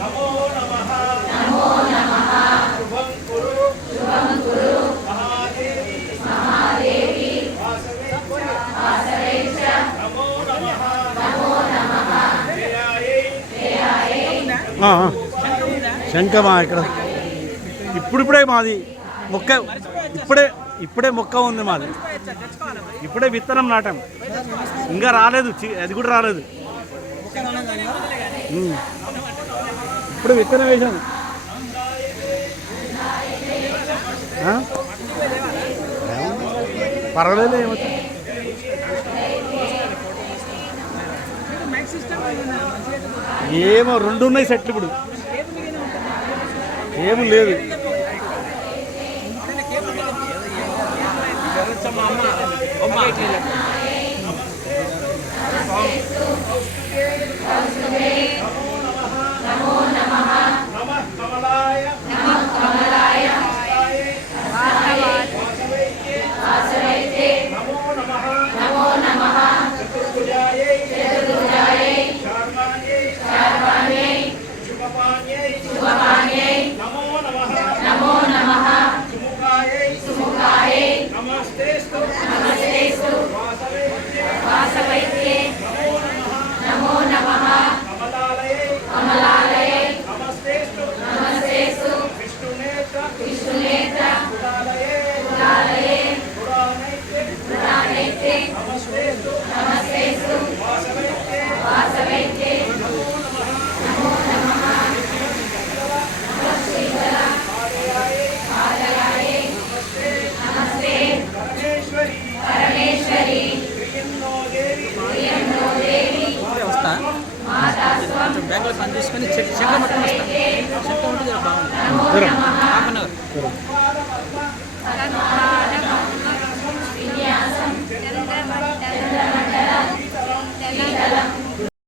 नमो नमः शुभं कुरु महादेवी वासवेच्च नमो नमः శంఖమా ఇక్కడ ఇప్పుడిప్పుడే మాది మొక్క ఇప్పుడే మొక్క ఉంది మాది. ఇప్పుడే విత్తనం నాటాం, ఇంకా రాలేదు, అది కూడా రాలేదు. ఇప్పుడు విత్తనం వేసాను. పర్వాలేదు, ఏమవుతుంది. ఏమో 2 ఉన్నాయి సెట్లు, ఇప్పుడు ఏమీ లేదు. బ్యాంకులో పని చేసుకొని చెక్క పట్టుకొని వస్తాను. చెక్క ఉంటుంది బాగుంది.